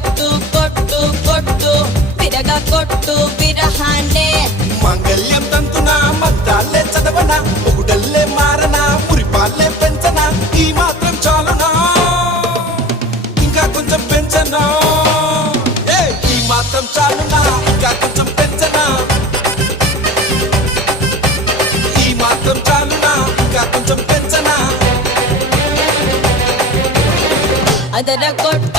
కొట్టు కొట్టు కొట్టు విరగ కొట్టు విరహాన్నే మాంగళ్యం తంతునా మంత్రాలే చదవనా మొగుడల్లే మారనా మురిపాలే పెంచనా ఈ మాత్రం చాలునా ఇంకా కొంచెం పెంచనా ఈ మాత్రం చాలునా ఇంకా కొంచెం పెంచనా ఈ మాత్రం చాలునా ఇంకా కొంచెం పెంచనా అదర కొట్టు